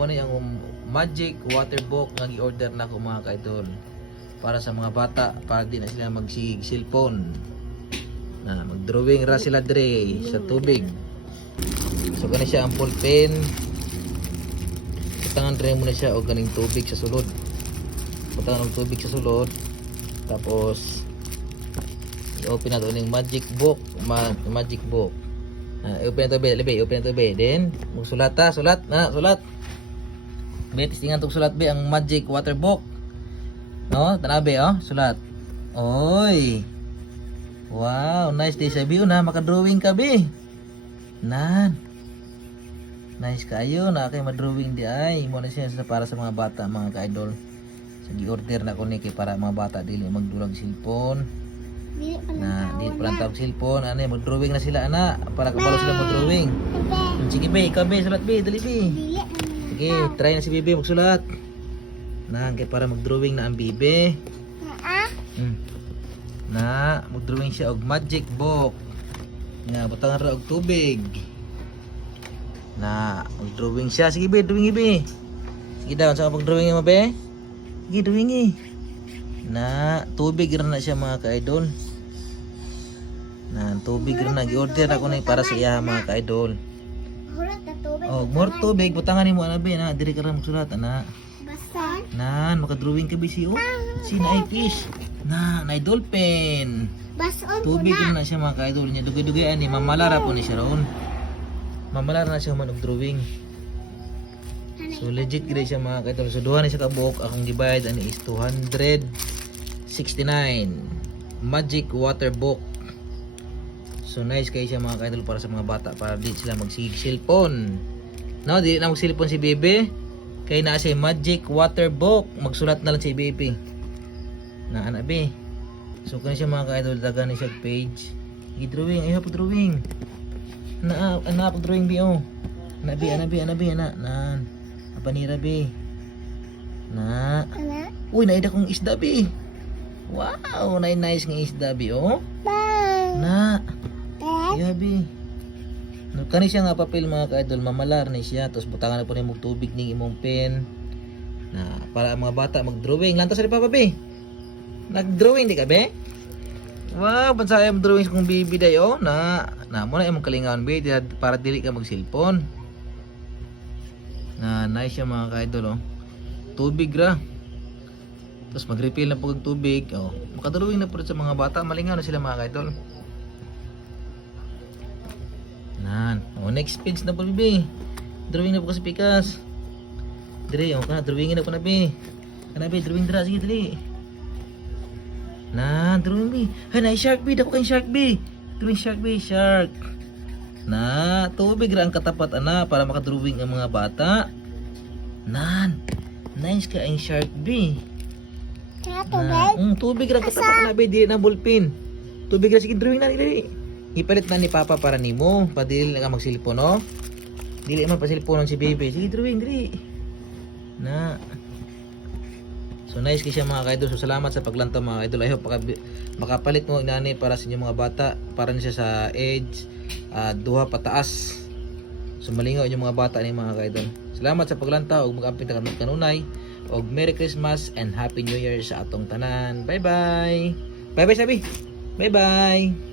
mo na yung magic water book nga gi-order na ko mga ka-idol. Para sa mga bata, para di na sila magsigig cellphone. Na mag-drawing ra sila dre sa tubig. So gani siya ang ball pen. Butangan rin mo na siya o ganing tubig sa sulod. Butangan ng tubig sa sulod. Tapos i-open na doon yung magic book. Magic book. I-open na to be, libe, open na to be. Then, magsulat ha, sulat. Sulat. Be, testingan tong sulat be ang magic water book. No, tanabe oh, sulat. Oy. Wow, nice day sa view na maka-drawing ka be. Nan. Nice kayo na kay ma-drawing di ay. Mo na siya para sa mga bata, mga ka-idol. So gi-order na ko ni kay para mga bata dili magdulag cellphone. Di pa lang tawag cellphone, ano mag-drawing na sila ana para kabalo sila mag-drawing. Sige be, ikaw be, sulat be, dali be. Sige, try na si Bibi magsulat. Na kay para mag-drawing na ang Bibi. Na mag-drawing siya og magic book. Na butangan ra og tubig. Na mag-drawing siya. Sige be, drawing be. Sige daw sa pag-drawing mo be. Sige drawing na tubig ra na siya mga ka-idol. Na tubig ra na gi-order ako na para sa iya mga ka-idol. Oh, more tubig butangan nimo ana be na diri ka ra magsulat ana. Nan, maka-drawing ka bisi oh. Si na fish. Na dolphin. Tubig na siya mga ka-idol niya. Dugay-dugay ani mamalara po ni siya ron. Mamalara na siya manog drawing. So legit gid siya mga ka-idol. So duha ni siya ka buok akong gibayad ani is 269. Magic water book. So nice kay siya mga ka-idol para sa mga bata para di sila magsigig cellphone. No, di na mag-cellphone si Bebe. Kay naa siya magic water book. Magsulat na lang si Bebe. Na ana be. So kani siya mga ka-idol dagan ni siya page. I-drawing, ayo pa drawing. Ana pa drawing bi oh. Ana be. Nan. Abanira be. Na. Uy, naida kong isda be. Wow, nice nga isda be oh. Na. Iya be. Kani siya nga papel mga ka-idol, mamalar ni siya. Tapos butangan na po ni mong tubig ning imong pen. Na para ang mga bata mag-drawing. Lantas sa papa be. Nag-drawing di ka be? Wow, bansaya mo drawing kung bibi dayo. Na mo na imong kalingawan be para dili ka mag-cellphone. Na nice siya mga ka-idol oh. Tubig ra. Tapos mag-refill na po ng tubig. Oh, makadrawing na po sa mga bata. Malingaw na sila mga ka-idol. Nan. Oh, next page na po bibi. Drawing na po kasi pikas. Dire, oh, drawing na po na be. Kana be, drawing dra sige dali. Nan, drawing be. Hay na shark be, dako kay shark be. Drawing shark be, shark. Na, tubig ra ang katapat ana para makadrawing ang mga bata. Nan. Nice ka ang shark be. Tubig ra katapat ana be, di na ballpen. Tubig ra sige drawing na dali. Ipalit na ni Papa para nimo. Padili na ka mag-cellphone, no? Dili man pa cellphone si Bebe. Sige, drawing, dili. Na. So, nice kasi siya mga ka-idol. So, salamat sa paglantaw mga ka-idol. I hope makapalit mo inani para sa inyong mga bata. Para niya sa age. Duha pataas. So, malingaw inyong mga bata ni mga ka-idol. Salamat sa paglantaw. Huwag mag-amping na kanunay. Og Merry Christmas and Happy New Year sa atong tanan. Bye-bye. Bye-bye, sabi. Bye-bye.